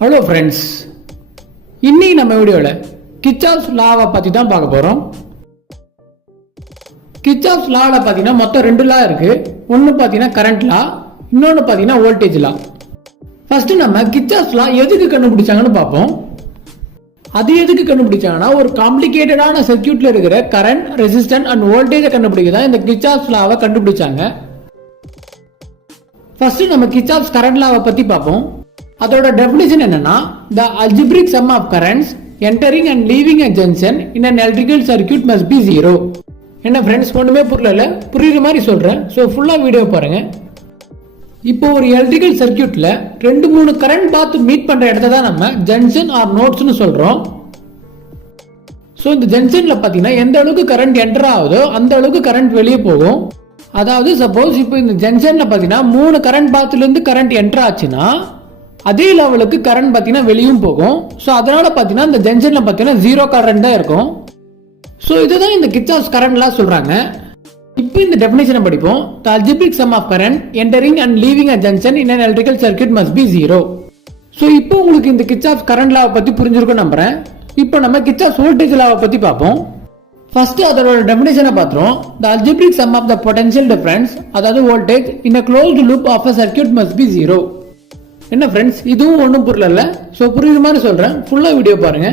Hello friends, இன்னைக்கு நம்ம வீடியோவில் கிர்ச்சாஃப்ஸ் லாவை பற்றி தான் பார்க்க போகிறோம். கிர்ச்சாஃப்ஸ் லாவில் பார்த்தீங்கன்னா மொத்தம் 2 லா இருக்கு. ஒன்று பார்த்தீங்கன்னா கரண்ட் லா, இன்னொன்று பார்த்தீங்கன்னா வோல்டேஜ் லா. ஃபர்ஸ்ட் நம்ம கிர்ச்சாஃப்ஸ் லா எதுக்கு கண்டுபிடிச்சாங்கன்னு பார்ப்போம். அது எதுக்கு கண்டுபிடிச்சாங்கன்னா, ஒரு காம்ப்ளிகேட்டடான சர்க்யூட்ல இருக்கிற கரண்ட், ரெசிஸ்டன்ஸ் அண்ட் வோல்டேஜை கண்டுபிடிக்க தான் இந்த கிர்ச்சாஃப்ஸ் லாவை கண்டுபிடிச்சாங்க. ஃபர்ஸ்ட் நம்ம கிர்ச்சாஃப்ஸ் கரண்ட் லாவை பற்றி பார்ப்போம். அதோட டெஃபினிஷன் என்னன்னா, the algebraic sum of currents entering and leaving a junction in an electrical circuit must be 0. என்ன ஃப்ரெண்ட்ஸ், ஒண்ணுமே புரியல, புரியுற மாதிரி சொல்றேன். ஸோ ஃபுல்லா வீடியோ பாருங்க. இப்போ ஒரு எலக்ட்ரிக்கல் சர்க்யூட்ல 2-3 கரண்ட் பாத் மீட் பண்ற இடத்த தான் நம்ம ஜங்ஷன் ஆர் நோட்ஸ்னு சொல்றோம். ஸோ இந்த ஜங்ஷன்ல பாத்தீங்கன்னா எந்த அளவுக்கு கரண்ட் என்டர் ஆகுதோ அந்த அளவுக்கு கரண்ட் வெளியே போகும். அதாவது சப்போஸ் இப்போ இந்த ஜங்ஷன்ல பாத்தீங்கன்னா 3 கரண்ட் பாத்ல இருந்து கரண்ட் என்டர் ஆச்சுன்னா அதே லெவலுக்கு கரண்ட் பாத்தீங்கன்னா வெளியும் போகும். ஸோ அதனால பாத்தீங்கன்னா இந்த ஜங்ஷன்ல பாத்தீங்கன்னா 0 கரண்ட் தான் இருக்கும். ஸோ இதுதான் இந்த கிர்ச்சாஃப்ஸ் கரண்ட் லா சொல்றாங்க. இப்போ இந்த டெஃபினிஷனை படிப்போம். The algebraic sum of current entering and leaving a junction in an electrical circuit must be 0. So இப்போ உங்களுக்கு இந்த கிர்ச்சாஃப்ஸ் கரண்ட் லாவை பத்தி புரிஞ்சிருக்கும் நம்புறேன். இப்போ நம்ம கிர்ச்சாஃப்ஸ் வோல்டேஜ் லாவை பத்தி பார்ப்போம். ஃபர்ஸ்ட் அதோட டெஃபினிஷனை பார்த்துறோம். The algebraic sum of the potential difference, அதாவது voltage in a closed loop of a circuit must be 0. என்ன ஃப்ரெண்ட்ஸ், இதுவும் ஒன்றும் புரியல. ஸோ புரியுற மாதிரி சொல்றேன், ஃபுல்லா வீடியோ பாருங்க.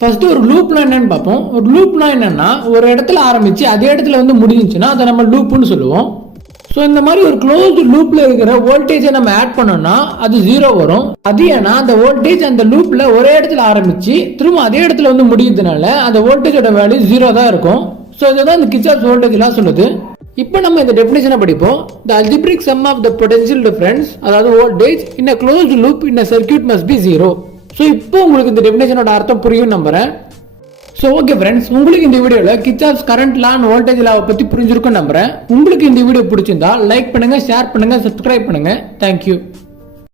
ஃபர்ஸ்ட் ஒரு லூப்னா என்னன்னு பார்ப்போம். ஒரு லூப்னா என்னன்னா, ஒரு இடத்துல ஆரம்பிச்சு அதே இடத்துல வந்து முடிஞ்சுச்சுன்னா அதை நம்ம லூப்னு சொல்லுவோம். ஸோ இந்த மாதிரி ஒரு க்ளோஸ்டு லூப்ல இருக்கிற வோல்டேஜை நம்ம ஆட் பண்ணோம்னா அது 0 வரும். அது ஏன்னா அந்த வோல்டேஜ் அந்த லூப்ல ஒரே இடத்துல ஆரம்பிச்சு திரும்ப அதே இடத்துல வந்து முடியுதுனால அந்த வோல்டேஜோட வேல்யூ 0 தான் இருக்கும். ஸோ இதுதான் இந்த கிர்ச்சாஃப்ஸ் வோல்டேஜ் லா சொல்லுது. இப்போ நம்ம இந்த டெஃபினிஷனை படிப்போம். The algebraic sum of the potential difference, அதாவது voltage in a closed loop in a circuit must be 0. So இப்போ உங்களுக்கு இந்த டெஃபினிஷனோட அர்த்தம் புரியும் நம்புறேன். ஸோ ஓகே ஃப்ரெண்ட்ஸ், உங்களுக்கு இந்த வீடியோவில் Kirchhoff's current law and voltage லாவை பற்றி புரிஞ்சிருக்கும் நம்புறேன். உங்களுக்கு இந்த வீடியோ பிடிச்சிருந்தா லைக் பண்ணுங்க, ஷேர் பண்ணுங்க, சப்ஸ்கிரைப் பண்ணுங்க. தேங்க்யூ.